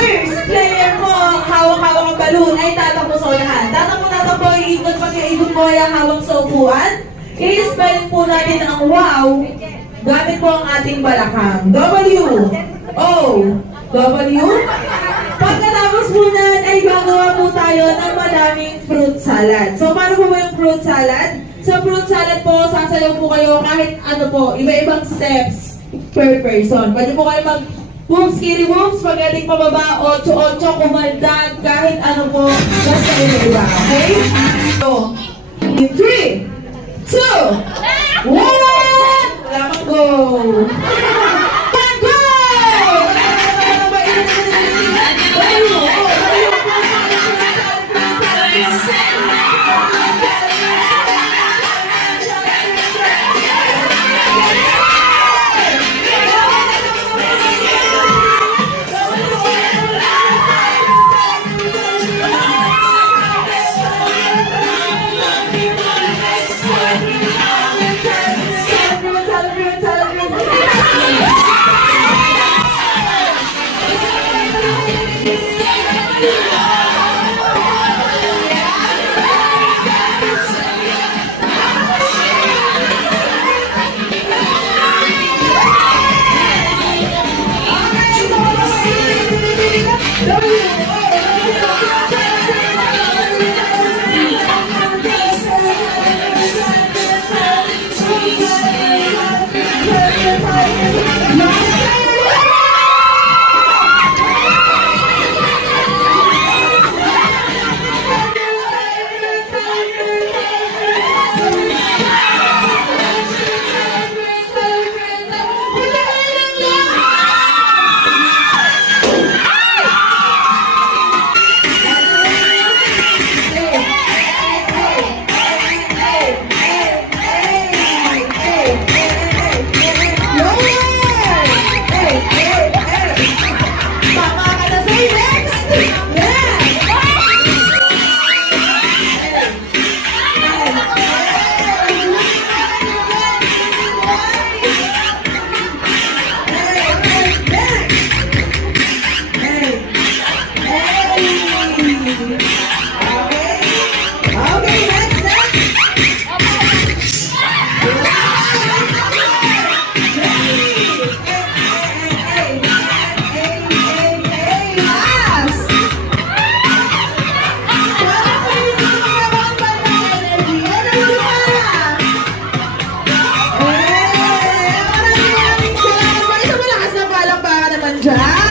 first player mo, hawak-hawak ang balloon, ay tatakbo sa unahan. Tatakbo, iikot pag-iikot mo ay hawak sa upuan. I-spell po natin ang wow gamit po ang ating balakang. W-O-W. Pagkatapos po nan ay gagawa po tayo ng madaming fruit salad. So, paano po ba yung fruit salad? Sa fruit salad po, sasayaw po kayo kahit ano po, iba-ibang steps per person. Pwede po kayo mag-moves, kiri moves, pagdating pababa, 8-8, kumaldag, kahit ano po, basta iba-iba. Okay? So, in 3, 2, 1, lamang go!